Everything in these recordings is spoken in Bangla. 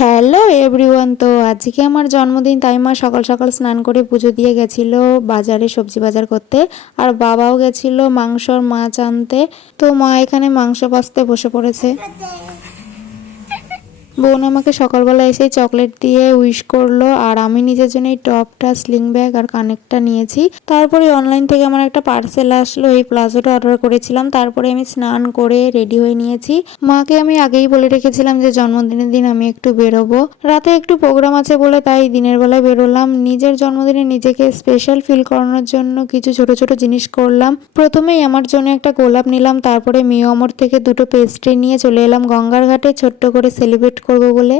হ্যালো এভরিওয়ান, তো আজকে আমার জন্মদিন, তাই মা সকাল সকাল স্নান করে পুজো দিয়ে গেছিল বাজারে সবজি বাজার করতে। আর বাবাও গেছিল মাংসর মাছ আনতে। তো মা এখানে মাংস ভাজতে বসে পড়েছে। বোন আমাকে সকালবেলা এসে চকলেট দিয়ে উইশ করলো, আর আমি নিজের জন্য এই টপটা, স্লিং ব্যাগ আর কানেরটা নিয়েছি। তারপরে অনলাইন থেকে আমার একটা পার্সেল আসলো, এই প্লাজোটা অর্ডার করেছিলাম। তারপরে আমি স্নান করে রেডি হয়ে নিয়েছি। মাকে আমি আগেই বলে রেখেছিলাম যে জন্মদিনের দিন আমি একটু বেরোবো, রাতে একটু প্রোগ্রাম আছে বলে, তাই দিনের বেলায় বেরোলাম। নিজের জন্মদিনে নিজেকে স্পেশাল ফিল করানোর জন্য কিছু ছোট ছোট জিনিস করলাম। প্রথমেই আমার জন্য একটা গোলাপ নিলাম, তারপরে মিও আমর থেকে দুটো পেস্ট্রি নিয়ে চলে এলাম গঙ্গার ঘাটে ছোট্ট করে সেলিব্রেট করব বলে।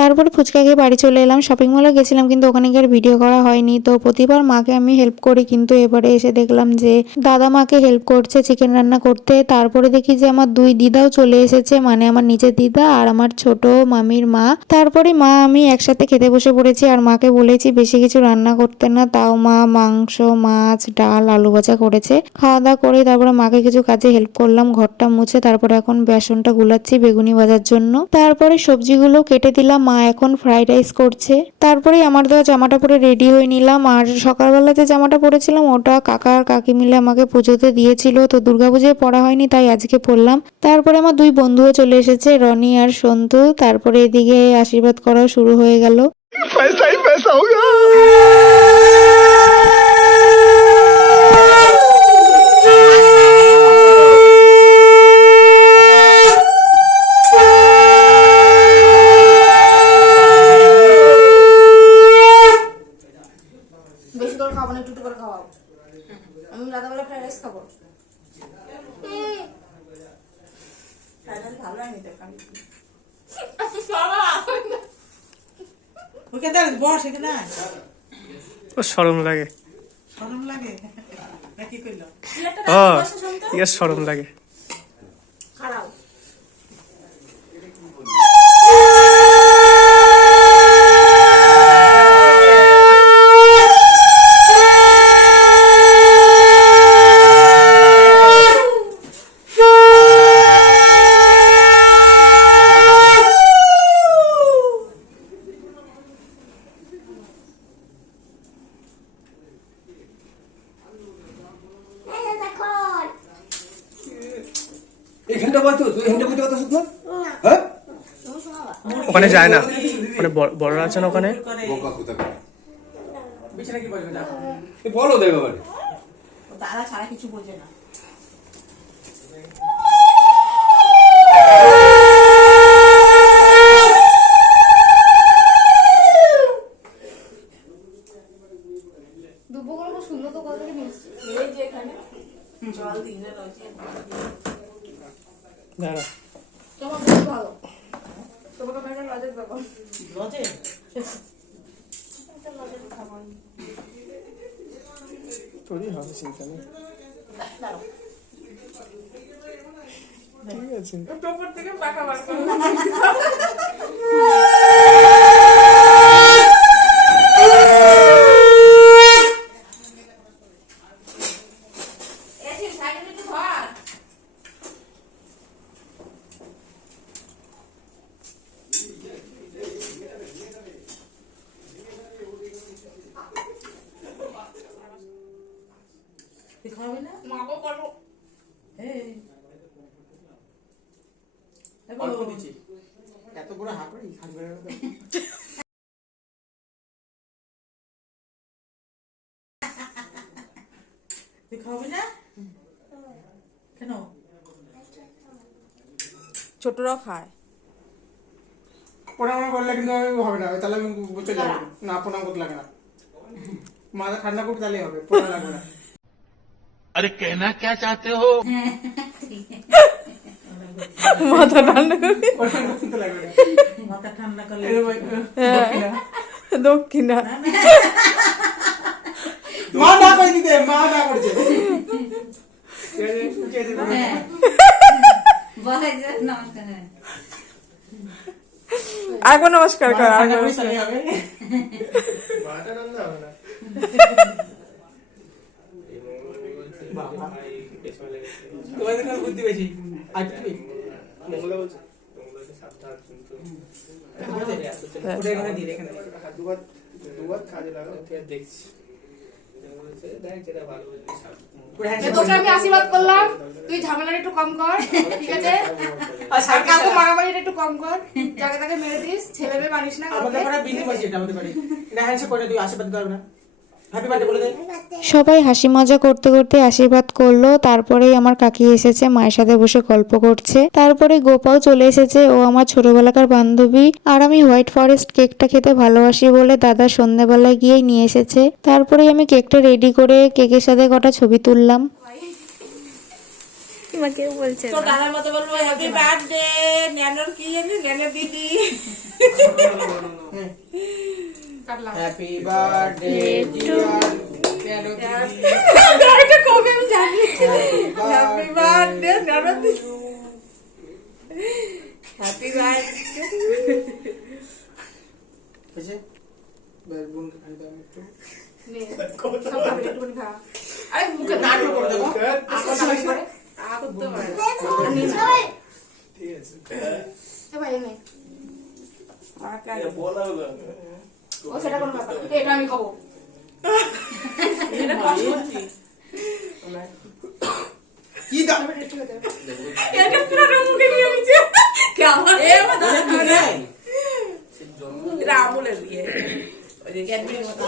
তারপরে ফুচকা খেয়ে বাড়ি চলে এলাম। শপিং মলে গেছিলাম, কিন্তু ওখানে গিয়ে আর ভিডিও করা হয়নি। তো প্রতিবার মাকে আমি হেল্প করি, কিন্তু এবারে এসে দেখলাম যে দাদা মাকে হেল্প করছে চিকেন রান্না করতে। তারপরে দেখি যে আমার দুই দিদাও চলে এসেছে, মানে আমার নিজের দিদা আর আমার ছোট মামির মা। তারপরে মা আমি একসাথে খেতে বসে পড়েছি, আর মাকে বলেছি বেশি কিছু রান্না করতে না, তাও মা মাংস, মাছ, ডাল, আলু ভাজা করেছে। খাওয়া দাওয়া করে তারপরে মাকে কিছু কাজে হেল্প করলাম, ঘরটা মুছে। তারপরে এখন বেসনটা গুলাচ্ছি বেগুনি ভাজার জন্য। তারপরে সবজিগুলো কেটে দিলাম, মা এখন ফ্রাইড রাইস করছে। তারপরে আমার দেওয়া জামাটা পরে রেডি হয়ে নিলাম। আর সকালবেলা যে জামাটা পরেছিলাম ওটা কাকা আর কাকি মিলে আমাকে পুজোতে দিয়েছিল, তো দুর্গাপুজোয় পরা হয়নি, তাই আজকে পরলাম। তারপরে আমার দুই বন্ধুও চলে এসেছে, রনি আর সন্তু। তারপরে এদিকে আশীর্বাদ করাও শুরু হয়ে গেল। पैसा ही पैसा होगा। বেশি করে খাবো না, একটু করে খাওয়াও। আমি রাতেবেলা ফ্রাইড রাইস খাবো। ফ্রাইড রাইস ভালো হয়নি তো, খাবি কি? ওকে দাও, বস এখানে। ও শরম লাগে। শরম লাগে নাকি কইলো? ও ইয়া শরম লাগে। খারাপ। এখানটা বলতো তুই এখানটা বলতে কথা শুনছ না? হ্যাঁ ওখানে যায় না, মানে বড়রা আছেন ওখানে। বোকা কোথাকার বিছানা কি বলবে না এ বলো দেবে বাড়ি দাদা ছাড়া কিছু বোঝে না। দুপুরগুলো খুব সুন্দর তো, কত মিষ্টি। এই যে এখানে জল দিলে রয়েছে। দাঁড়া, তোমার খুব ভালো। তোমাকে আমি একটা লজের দেবো। লজে? একটা লজের খাবো। তোরই হবে, চিন্তা নেই। দাঁড়াও। ঠিক আছে। টোপর থেকে পাকা বার করো। খাবে না মাগো করো। এই অল্প দিচ্ছি, এত বড় হাত করে খাবে না। তুই খাবে না কেন? ছোটরাও খায়। প্রণাম করলে কিন্তু হবে না, তাহলে আমি বুঝতে যাবো না। প্রণাম করতে লাগে না, মাথা ঠান্ডা করতে তাহলেই হবে, প্রণাম লাগবে না। अरे कहना क्या चाहते हो? মাথা ঠান্ডা করে প্রণাম করতে লাগবে না। মাথা ঠান্ডা করলে দক্ষিণা দক্ষিণা। মা না করে দিতে, মা না করেছে। বলে যে নমস্কার। আরেকবার নমস্কার কর, ঠান্ডা আরেকবার করে নমস্কার। তাহলে হবে। মাটা রান্না হবে না বাবা, তোমাদের কাছে বুদ্ধি বেশি। আর তুমি? মঙ্গলা বলছে মঙ্গলাকে সাবধান কিন্তু ওটা এখানে দিয়ে দে, এখানে। দুবার কাজে লাগাও ঠিক দেখছি বলছে দেখ যেটা ভালো বুঝবি সাবধান ওটা এ হ্যান্ডশেক তোকে করে আমি আশীর্বাদ করলাম, তুই ঝামেলাটা একটু কম কর, ঠিক আছে? আর আর কাউকে মারামারিটা একটু কম কর, যাকে তাকে মেরে দিস, ছেলে মেয়ে মানিস না আমাদের কাউকে। পাড়া বিল্ডিং আছে, এটা আমাদের বাড়ি। এটা হ্যান্ডশেক করে তুই আশীর্বাদ করবে না। হ্যাপি বার্থডে বলে দে। সবাই হাসি মজা করতে করতে আশীর্বাদ করলো। তারপরেই আমার কাকি এসেছে, মায়ের সাথে বসে গল্প করছে। তারপরে গোপাও চলে এসেছে, ও আমার ছোটবেলাকার বান্ধবী। আর আমি হোয়াইট ফরেস্ট কেকটা খেতে ভালোবাসি বলে দাদা সন্ধ্যাবেলায় গিয়েই নিয়ে এসেছে। তারপরে আমি কেকটা রেডি করে কেকের সাথে কটা ছবি তুললাম। তো দাদার মতো বলবো হ্যাপি বার্থডে ন্যানোর কি জানি ন্যানোর দিদি। কাটলাম। হ্যাপি বার্থডে ডিয়ার ন্যানো দিদি। এটা কবে আমি জানি। হ্যাপি বার্থডে ন্যানোর দিদি। Happy birthday. হয়েছে? বের বোনকে খাই দাও একটু। নে, সব খাবি, একটুখানি খা। আরে মুখে নাটক করে দেবো। আগে করে। করতে পারে। আর নিয়ে নে। ঠিক আছে এ ভাই নে। আর কাজ। বলা হলো ও সেটা কোনো ব্যাপার না। এটা আমি খাবো। এটা কষ্ট হচ্ছে। কি দাও? এটা পুরো মুখে নিয়ে নিচ্ছে। কেমন? এ আমার দাদা কি দেয়? এটা আমুলের দিয়ে। ওই যে ক্যাডবেরির মতো।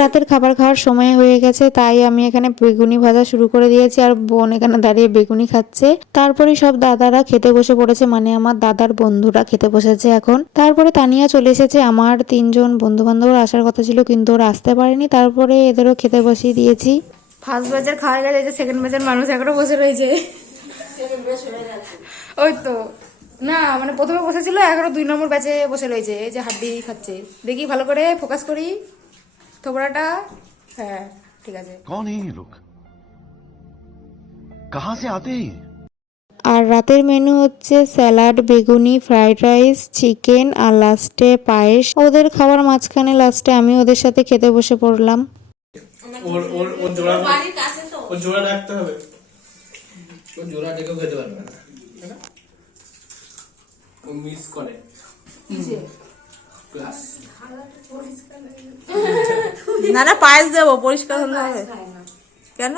রাতের খাবার খাওয়ার সময় হয়ে গেছে, তাই আমি এখানে বেগুনি ভাজা শুরু করে দিয়েছি আর বোন এখানে দাঁড়িয়ে বেগুনি খাচ্ছে। তারপরে সব দাদারা খেতে বসে পড়েছে, মানে আমার দাদার বন্ধুরা খেতে বসেছে এখন। তারপরে তানিয়া চলে এসেছে। আমার 3জন বন্ধু বান্ধবরা আসার কথা ছিল কিন্তু ওরা আসতে পারেনি। তারপরে এদেরও খেতে বসিয়ে দিয়েছি। ফার্স্ট ব্যাচের খাওয়া গেছে, সেকেন্ড ব্যাচের মানুষ এখনো বসে রয়েছে। ওই তো না, মানে প্রথমে বসেছিল, এখনো 2 নম্বর ব্যাচে বসে রয়েছে। এই যে হাড্ডি খাচ্ছে, দেখি ভালো করে ফোকাস করি থোবড়াটা। হ্যাঁ ঠিক আছে। कौन है ये लोग कहाँ से आते हैं ये? আর রাতের মেনু হচ্ছে স্যালাড, বেগুনি, ফ্রাইড রাইস, চিকেন আর লাস্টে পায়েস। ওদের খাবার মাঝখানে লাস্টে আমি ওদের সাথে খেতে বসে পড়লাম। ওর ওর ওর জোড়া ওর জোড়া রাখতে হবে ও জোড়া দেখেও খেতে পারবে না। ও মিস করে ক্লাস। না না, পায়েস দেবো, পরিষ্কার হলে হবে। কেন?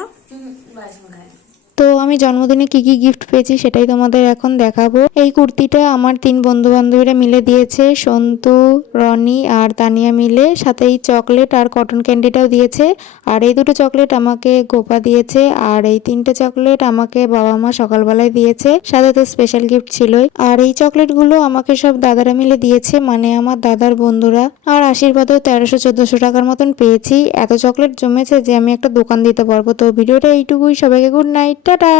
তো আমি জন্মদিনে কি কি গিফট পেয়েছি সেটাই তোমাদের এখন দেখাবো। এই কুর্তিটা আমার 3 বন্ধু বান্ধবীরা মিলে দিয়েছে, সন্তু, রনি আর তানিয়া মিলে। সাথে এই চকলেট আর কটন ক্যান্ডিটাও দিয়েছে। আর এই 2টো চকলেট আমাকে গোপা দিয়েছে। আর এই 3টে চকলেট আমাকে বাবা মা সকালবেলায় দিয়েছে, সাথে তো স্পেশাল গিফট ছিলই। আর এই চকলেটগুলো আমাকে সব দাদারা মিলে দিয়েছে, মানে আমার দাদার বন্ধুরা। আর আশীর্বাদও 1300-1400 টাকার মতন পেয়েছি। এত চকলেট জমেছে যে আমি একটা দোকান দিতে পারবো। তো ভিডিওটা এইটুকুই, সবাইকে গুড নাইট, টাটা।